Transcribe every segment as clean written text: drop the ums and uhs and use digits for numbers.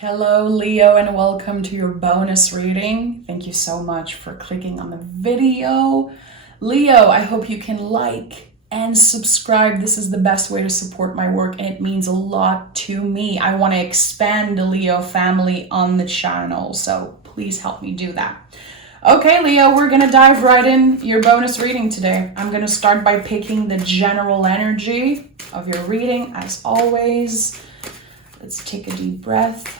Hello, Leo, and welcome to your bonus reading. Thank you so much for clicking on the video. Leo, I hope you can like and subscribe. This is the best way to support my work, and it means a lot to me. I want to expand the Leo family on the channel, so please help me do that. Okay, Leo, we're going to dive right in your bonus reading today. I'm going to start by picking the general energy of your reading, as always. Let's take a deep breath.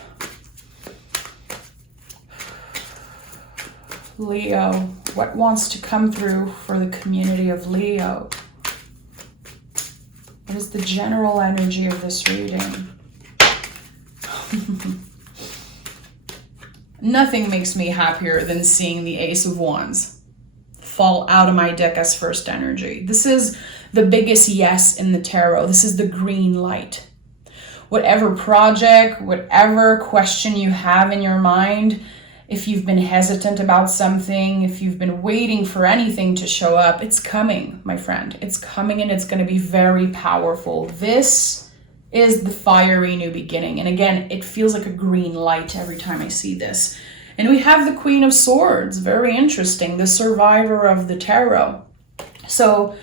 Leo, what wants to come through for the community of Leo? What is the general energy of this reading? Nothing makes me happier than seeing the Ace of Wands fall out of my deck as first energy. This is the biggest yes in the tarot. This is the green light. Whatever project, whatever question you have in your mind, if you've been hesitant about something, if you've been waiting for anything to show up, it's coming, my friend. It's coming, and it's going to be very powerful. This is the fiery new beginning. And again, it feels like a green light every time I see this. And we have the Queen of Swords. Very interesting. The survivor of the tarot. So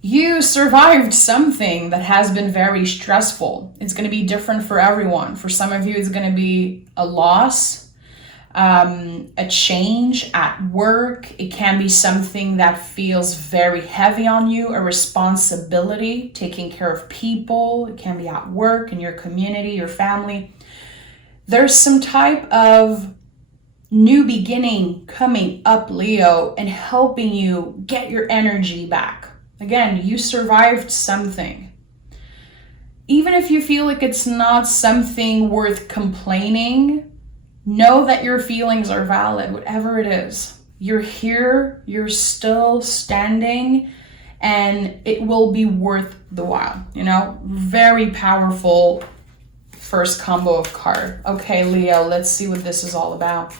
you survived something that has been very stressful. It's going to be different for everyone. For some of you, it's going to be a loss, a change at work. It can be something that feels very heavy on you, a responsibility, taking care of people. It can be at work, in your community, your family. There's some type of new beginning coming up, Leo, and helping you get your energy back. Again, you survived something. Even if you feel like it's not something worth complaining, know that your feelings are valid, whatever it is. You're here, you're still standing, and it will be worth the while. Very powerful first combo of card. Okay, Leo, let's see what this is all about.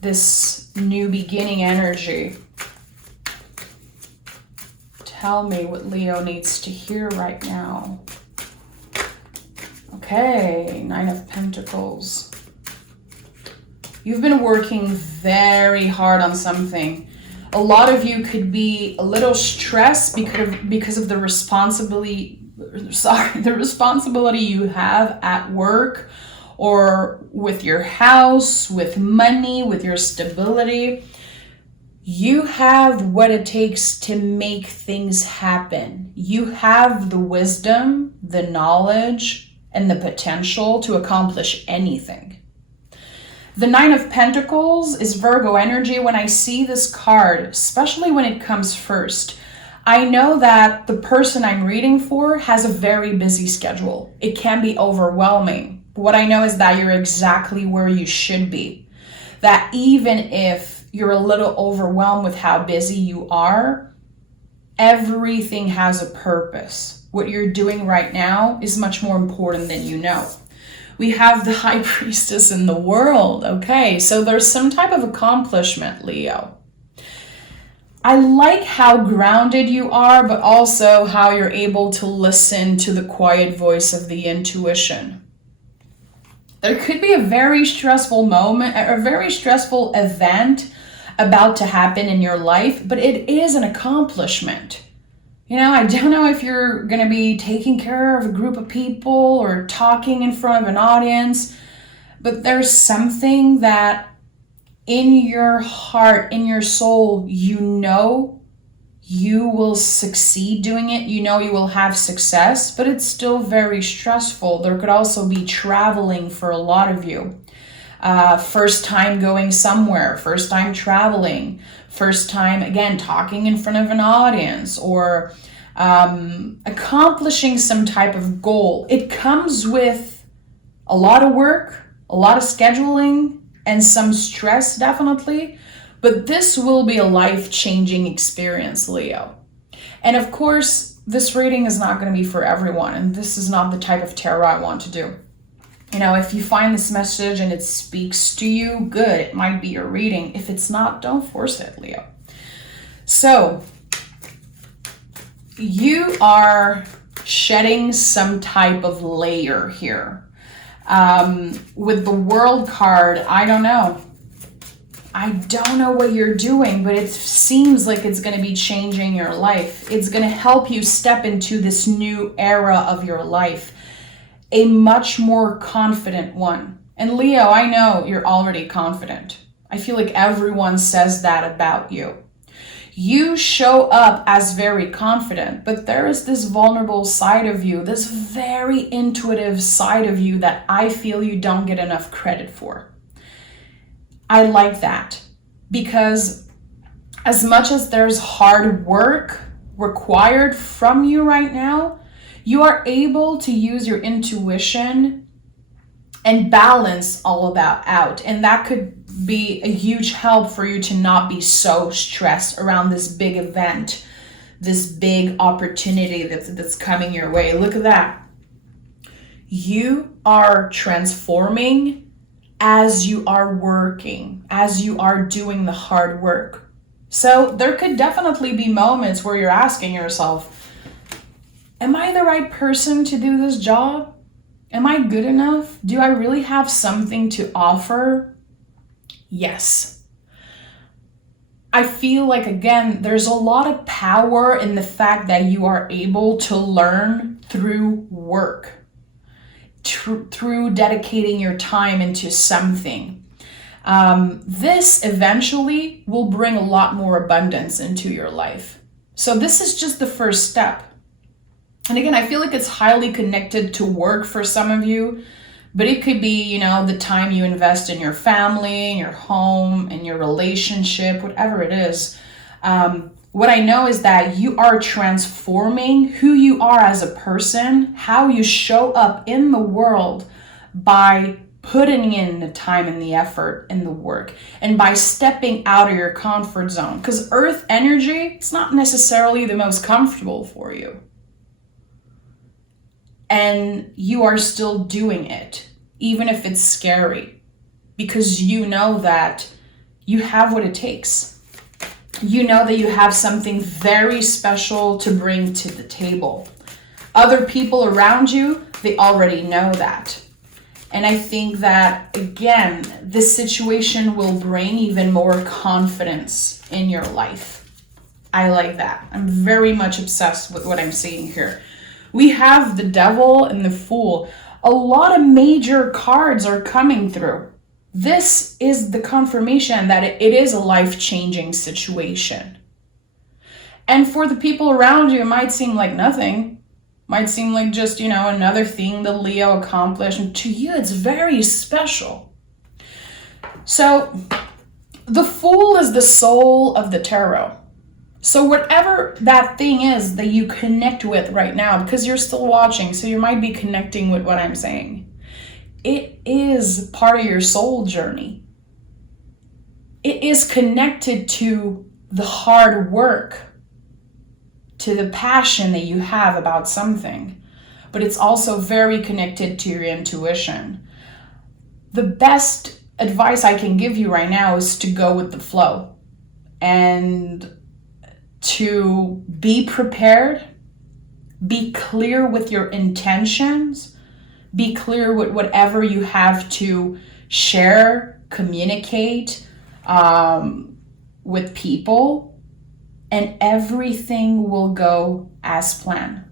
This new beginning energy. Tell me what Leo needs to hear right now. Okay, Nine of Pentacles. You've been working very hard on something. A lot of you could be a little stressed because of the responsibility you have at work or with your house, with money, with your stability. You have what it takes to make things happen. You have the wisdom, the knowledge, and the potential to accomplish anything. The Nine of Pentacles is Virgo energy. When I see this card, especially when it comes first, I know that the person I'm reading for has a very busy schedule. It can be overwhelming. But what I know is that you're exactly where you should be. That even if you're a little overwhelmed with how busy you are, everything has a purpose. What you're doing right now is much more important than you know. We have the High Priestess in the world. Okay, so there's some type of accomplishment, Leo. I like how grounded you are, but also how you're able to listen to the quiet voice of the intuition. There could be a very stressful moment, a very stressful event about to happen in your life, but it is an accomplishment. I don't know if you're going to be taking care of a group of people or talking in front of an audience, but there's something that in your heart, in your soul, you will succeed doing it. You will have success, but it's still very stressful. There could also be traveling for a lot of you. First time going somewhere, first time traveling, first time, again, talking in front of an audience, or accomplishing some type of goal. It comes with a lot of work, a lot of scheduling, and some stress, definitely. But this will be a life-changing experience, Leo. And of course, this reading is not going to be for everyone, and this is not the type of tarot I want to do. If you find this message and it speaks to you, good, it might be your reading. If it's not, don't force it, Leo. So, you are shedding some type of layer here. With the World card, I don't know. I don't know what you're doing, but it seems like it's going to be changing your life. It's going to help you step into this new era of your life, a much more confident one. And Leo, I know you're already confident. I feel like everyone says that about you. You show up as very confident, but there is this vulnerable side of you, this very intuitive side of you that I feel you don't get enough credit for. I like that, because as much as there's hard work required from you right now, you are able to use your intuition and balance all that out. And that could be a huge help for you to not be so stressed around this big event, this big opportunity that's coming your way. Look at that. You are transforming as you are working, as you are doing the hard work. So there could definitely be moments where you're asking yourself, am I the right person to do this job? Am I good enough? Do I really have something to offer? Yes. I feel like, again, there's a lot of power in the fact that you are able to learn through work, through dedicating your time into something. This eventually will bring a lot more abundance into your life. So this is just the first step. And again, I feel like it's highly connected to work for some of you, but it could be, the time you invest in your family, in your home, in your relationship, whatever it is. What I know is that you are transforming who you are as a person, how you show up in the world by putting in the time and the effort and the work, and by stepping out of your comfort zone. Because earth energy, it's not necessarily the most comfortable for you. And you are still doing it, even if it's scary, because you know that you have what it takes. You know that you have something very special to bring to the table. Other people around you, they already know that. And I think that, again, this situation will bring even more confidence in your life. I like that. I'm very much obsessed with what I'm seeing here. We have the Devil and the Fool. A lot of major cards are coming through. This is the confirmation that it is a life-changing situation. And for the people around you, it might seem like nothing. Might seem like just, another thing that Leo accomplished. And to you, it's very special. So, the Fool is the soul of the tarot. So whatever that thing is that you connect with right now, because you're still watching, so you might be connecting with what I'm saying. It is part of your soul journey. It is connected to the hard work, to the passion that you have about something, but it's also very connected to your intuition. The best advice I can give you right now is to go with the flow and to be prepared, be clear with your intentions, be clear with whatever you have to share, communicate with people, and everything will go as planned.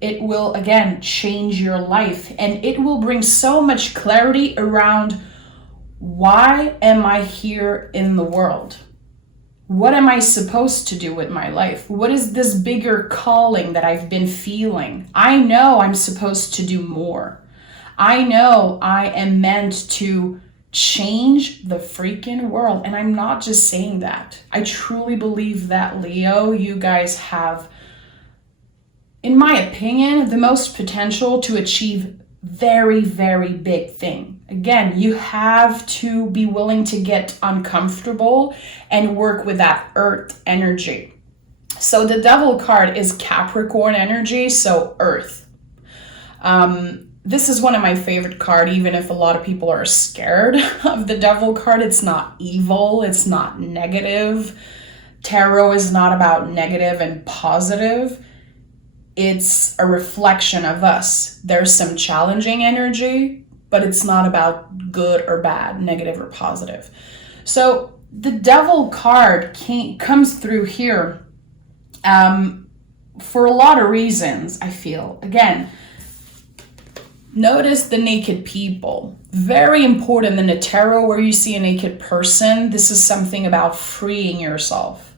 It will, again, change your life, and it will bring so much clarity around, why am I here in the world? What am I supposed to do with my life? What is this bigger calling that I've been feeling? I know I'm supposed to do more. I know I am meant to change the freaking world. And I'm not just saying that. I truly believe that, Leo, you guys have, in my opinion, the most potential to achieve very, very big thing. Again, you have to be willing to get uncomfortable and work with that earth energy. So the Devil card is Capricorn energy, so earth. This is one of my favorite cards, even if a lot of people are scared of the Devil card. It's not evil, it's not negative. Tarot is not about negative and positive. it's a reflection of us. There's some challenging energy, but it's not about good or bad, negative or positive. So the Devil card comes through here for a lot of reasons, I feel. Again, notice the naked people. Very important in the tarot where you see a naked person. This is something about freeing yourself,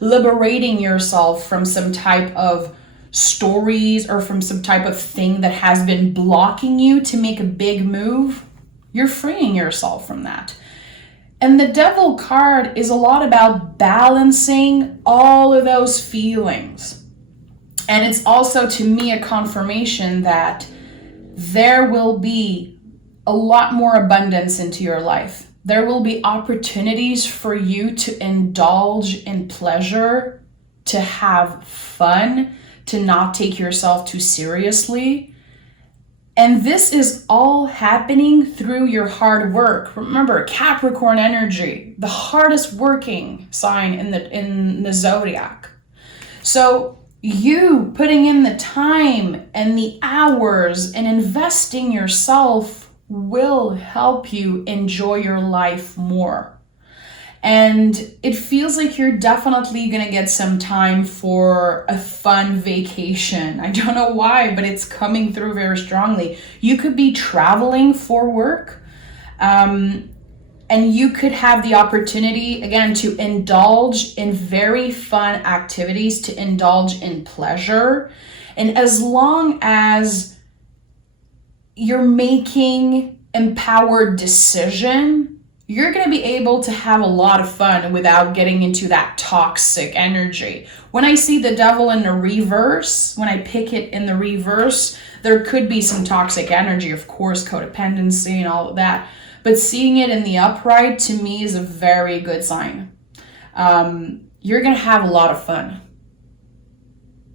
liberating yourself from some type of stories or from some type of thing that has been blocking you to make a big move. You're freeing yourself from that. And the Devil card is a lot about balancing all of those feelings. And it's also, to me, a confirmation that there will be a lot more abundance into your life. There will be opportunities for you to indulge in pleasure, to have fun, to not take yourself too seriously. And this is all happening through your hard work. Remember, Capricorn energy, the hardest working sign in the zodiac. So you putting in the time and the hours and investing yourself will help you enjoy your life more. And it feels like you're definitely going to get some time for a fun vacation. I don't know why, but it's coming through very strongly. You could be traveling for work, and you could have the opportunity, again, to indulge in very fun activities, to indulge in pleasure. And as long as you're making empowered decision, you're going to be able to have a lot of fun without getting into that toxic energy. When I see the Devil in the reverse, when I pick it in the reverse, there could be some toxic energy, of course, codependency and all of that. But seeing it in the upright, to me, is a very good sign. You're going to have a lot of fun.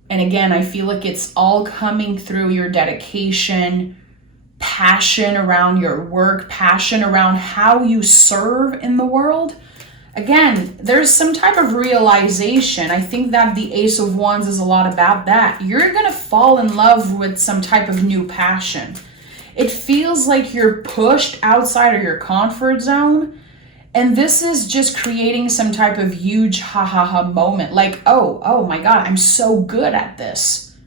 And again, I feel like it's all coming through your dedication, passion around your work, passion around how you serve in the world. Again, there's some type of realization. I think that the Ace of Wands is a lot about that. You're going to fall in love with some type of new passion. It feels like you're pushed outside of your comfort zone. And this is just creating some type of huge ha-ha-ha moment. Like, oh my God, I'm so good at this.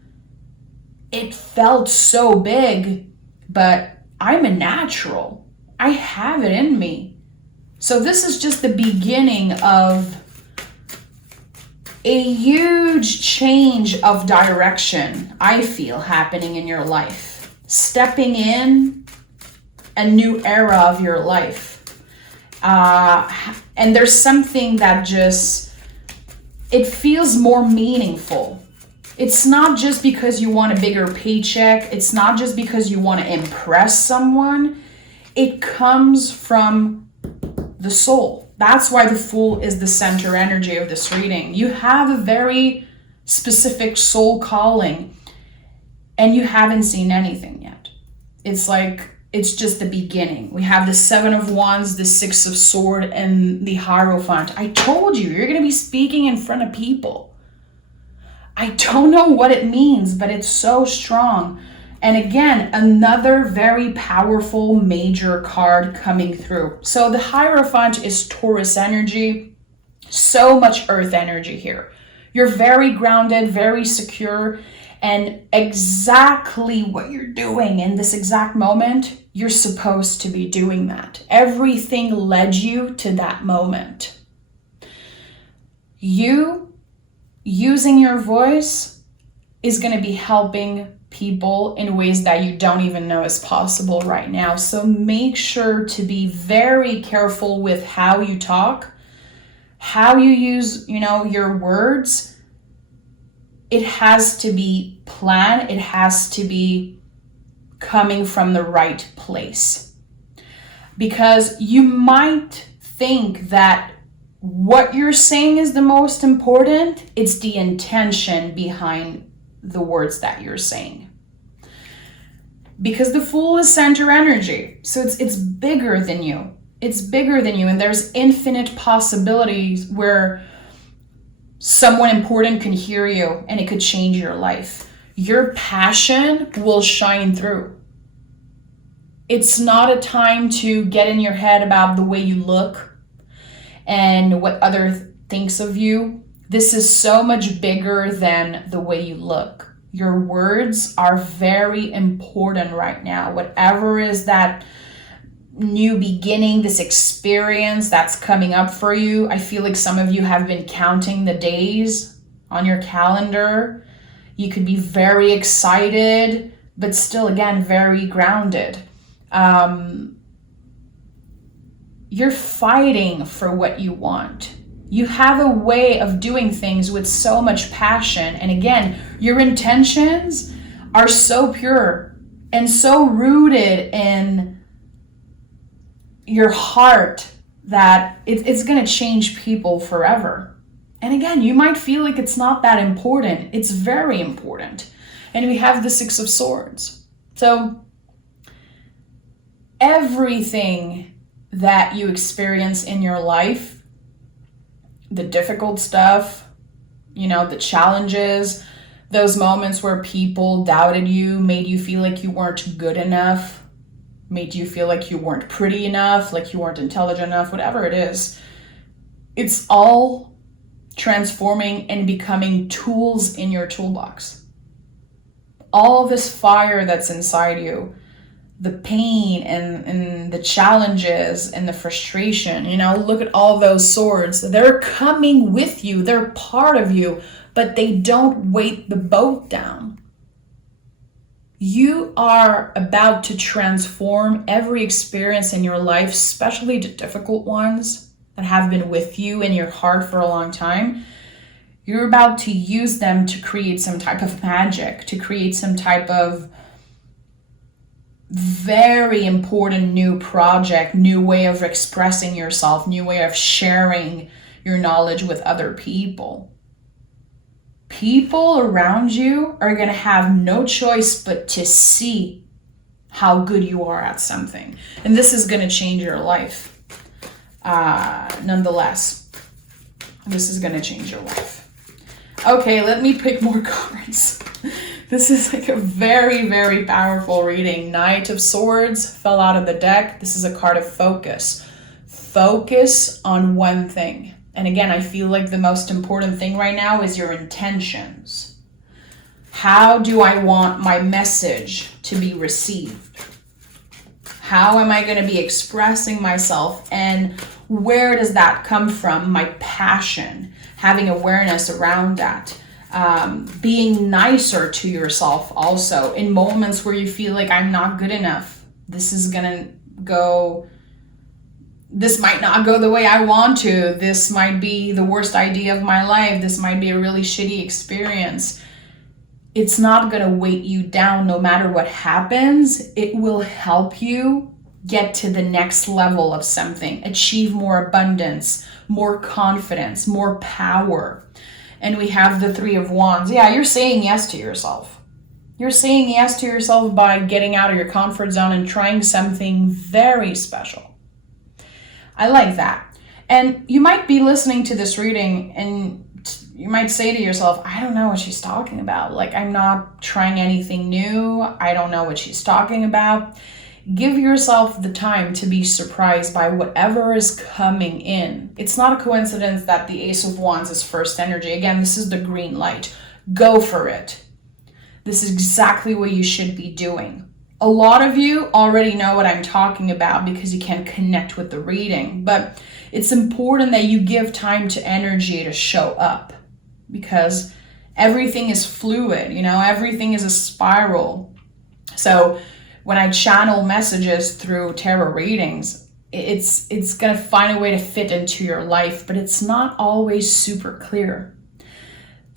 It felt so big, but I'm a natural. I have it in me. So this is just the beginning of a huge change of direction, I feel, happening in your life. Stepping in a new era of your life. And there's something that just, it feels more meaningful. It's not just because you want a bigger paycheck. It's not just because you want to impress someone. It comes from the soul. That's why the Fool is the center energy of this reading. You have a very specific soul calling, and you haven't seen anything yet. It's like, it's just the beginning. We have the Seven of Wands, the Six of Swords, and the Hierophant. I told you, you're going to be speaking in front of people. I don't know what it means, but it's so strong. And again, another very powerful major card coming through. So the Hierophant is Taurus energy, so much earth energy here. You're very grounded, very secure, and exactly what you're doing in this exact moment, you're supposed to be doing that. Everything led you to that moment. You using your voice is going to be helping people in ways that you don't even know is possible right now. So make sure to be very careful with how you talk, how you use, your words. It has to be planned. It has to be coming from the right place. Because you might think that what you're saying is the most important. It's the intention behind the words that you're saying. Because the Fool is center energy. So it's bigger than you. It's bigger than you. And there's infinite possibilities where someone important can hear you and it could change your life. your passion will shine through. It's not a time to get in your head about the way you look and what other thinks of you. This is so much bigger than the way you look. Your words are very important right now. Whatever is that new beginning, this experience that's coming up for you, I feel like some of you have been counting the days on your calendar. You could be very excited, but still, again, very grounded. You're fighting for what you want. You have a way of doing things with so much passion. And again, your intentions are so pure and so rooted in your heart that it's going to change people forever. And again, you might feel like it's not that important. It's very important. And we have the Six of Swords. So everything that you experience in your life, the difficult stuff, the challenges, those moments where people doubted you, made you feel like you weren't good enough, made you feel like you weren't pretty enough, like you weren't intelligent enough, whatever it is, it's all transforming and becoming tools in your toolbox. All this fire that's inside you, the pain and the challenges and the frustration, look at all those swords. They're coming with you. They're part of you, but they don't weight the boat down. You are about to transform every experience in your life, especially the difficult ones that have been with you in your heart for a long time. You're about to use them to create some type of magic, to create some type of very important new project, new way of expressing yourself, new way of sharing your knowledge with other people. People around you are going to have no choice but to see how good you are at something. And this is going to change your life. Nonetheless, this is going to change your life. Okay, let me pick more cards. This is like a very, very powerful reading. Knight of Swords fell out of the deck. This is a card of focus. Focus on one thing. And again, I feel like the most important thing right now is your intentions. How do I want my message to be received? How am I going to be expressing myself? And where does that come from? My passion, having awareness around that. Being nicer to yourself also in moments where you feel like I'm not good enough. This might not go the way I want to. This might be the worst idea of my life. This might be a really shitty experience. It's not going to weight you down no matter what happens. It will help you get to the next level of something, achieve more abundance, more confidence, more power. And we have the Three of Wands. Yeah, you're saying yes to yourself. You're saying yes to yourself by getting out of your comfort zone and trying something very special. I like that. And you might be listening to this reading and you might say to yourself, I don't know what she's talking about. Like, I'm not trying anything new. I don't know what she's talking about. Give yourself the time to be surprised by whatever is coming in. It's not a coincidence that the Ace of Wands is first energy. Again, this is the green light. Go for it. This is exactly what you should be doing. A lot of you already know what I'm talking about because you can connect with the reading, but it's important that you give time to energy to show up because everything is fluid, everything is a spiral. So when I channel messages through tarot readings, it's going to find a way to fit into your life, but it's not always super clear.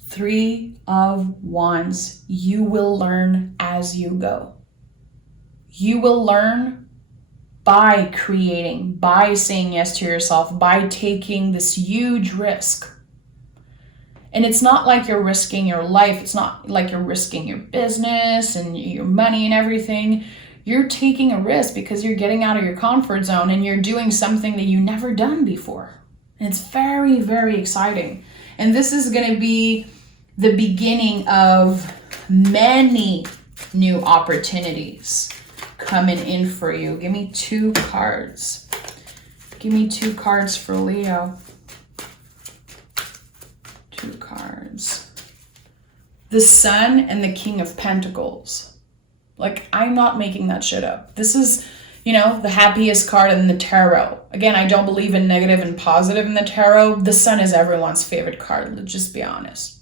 Three of Wands, you will learn as you go. You will learn by creating, by saying yes to yourself, by taking this huge risk. And it's not like you're risking your life. It's not like you're risking your business and your money and everything. You're taking a risk because you're getting out of your comfort zone and you're doing something that you've never done before. And it's very, very exciting. And this is going to be the beginning of many new opportunities coming in for you. Give me 2 cards. Give me 2 cards for Leo. 2 cards. The Sun and the King of Pentacles. Like, I'm not making that shit up. This is, you know, the happiest card in the tarot. Again, I don't believe in negative and positive in the tarot. The Sun is everyone's favorite card, let's just be honest.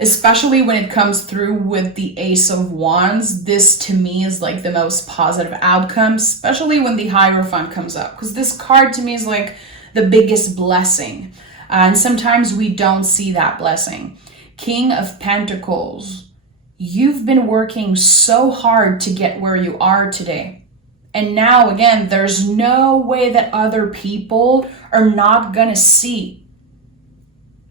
Especially when it comes through with the Ace of Wands, this to me is like the most positive outcome, especially when the Hierophant comes up, because this card to me is like the biggest blessing. And sometimes we don't see that blessing. King of Pentacles, you've been working so hard to get where you are today. And now, again, there's no way that other people are not going to see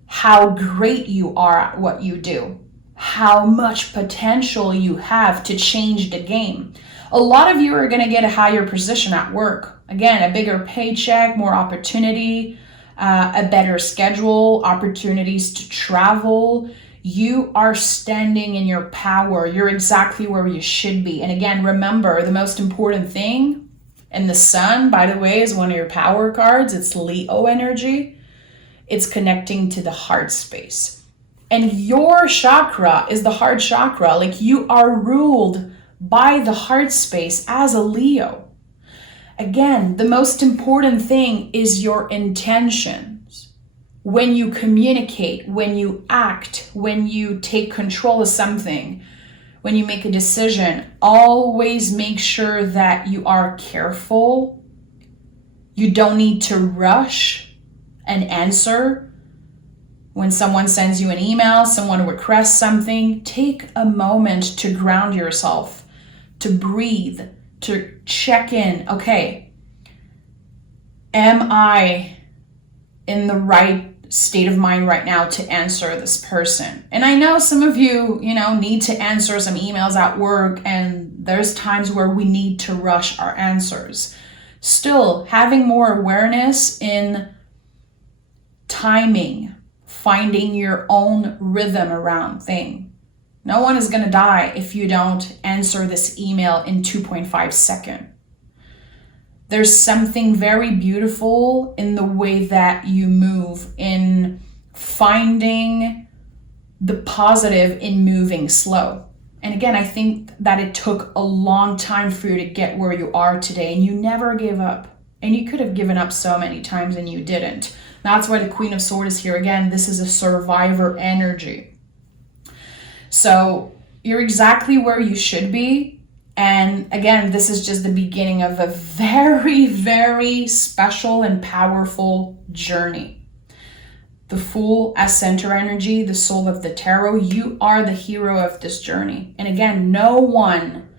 how great you are at what you do, how much potential you have to change the game. A lot of you are going to get a higher position at work. Again, a bigger paycheck, more opportunity, a better schedule, opportunities to travel. You are standing in your power. You're exactly where you should be. And again, remember, the most important thing, and the Sun, by the way, is one of your power cards. It's Leo energy. It's connecting to the heart space. And your chakra is the heart chakra. Like, you are ruled by the heart space as a Leo. Again, the most important thing is your intentions. When you communicate, when you act, when you take control of something, when you make a decision, always make sure that you are careful. You don't need to rush an answer. When someone sends you an email, someone requests something, take a moment to ground yourself, to breathe, to check in. Okay, am I in the right state of mind right now to answer this person? And I know some of you, need to answer some emails at work, and there's times where we need to rush our answers. Still, having more awareness in timing, finding your own rhythm around thing. No one is going to die if you don't answer this email in 2.5 seconds. There's something very beautiful in the way that you move, in finding the positive in moving slow. And again, I think that it took a long time for you to get where you are today, and you never gave up. And you could have given up so many times and you didn't. That's why the Queen of Swords is here. Again, this is a survivor energy. So you're exactly where you should be. And again, this is just the beginning of a very, very special and powerful journey. The Fool as center energy, the soul of the tarot, you are the hero of this journey. And again, no one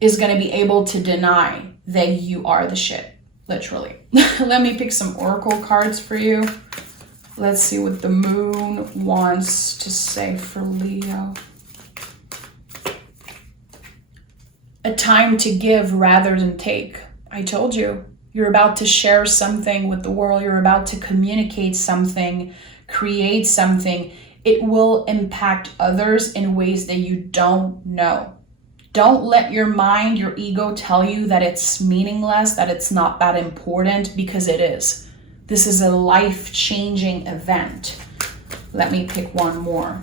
is going to be able to deny that you are the shit, literally. Let me pick some oracle cards for you. Let's see what the moon wants to say for Leo. A time to give rather than take. I told you, you're about to share something with the world. You're about to communicate something, create something. It will impact others in ways that you don't know. Don't let your mind, your ego tell you that it's meaningless, that it's not that important, because it is. This is a life-changing event. Let me pick one more.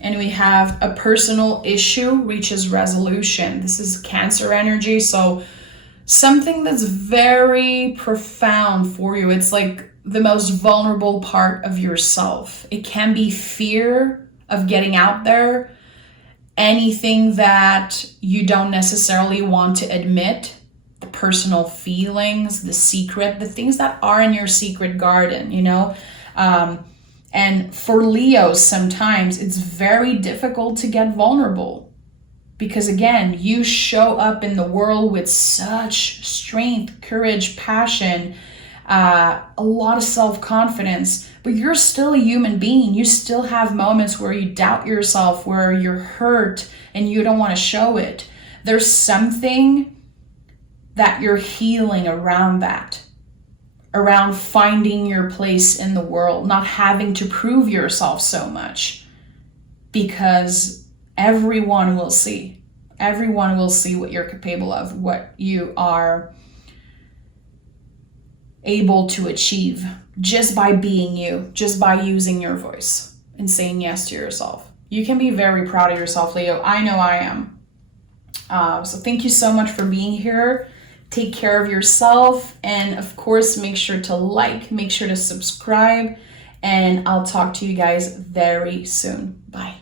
And we have a personal issue reaches resolution. This is Cancer energy, so something that's very profound for you. It's like the most vulnerable part of yourself. It can be fear of getting out there, anything that you don't necessarily want to admit, the personal feelings, the secret, the things that are in your secret garden, and for Leos, sometimes it's very difficult to get vulnerable because, again, you show up in the world with such strength, courage, passion, a lot of self-confidence, but you're still a human being. You still have moments where you doubt yourself, where you're hurt and you don't want to show it. There's something that you're healing around that. around finding your place in the world, not having to prove yourself so much, because everyone will see. Everyone will see what you're capable of, what you are able to achieve just by being you, just by using your voice and saying yes to yourself. You can be very proud of yourself, Leo. I know I am. So thank you so much for being here. Take care of yourself. And of course, make sure to like, make sure to subscribe. And I'll talk to you guys very soon. Bye.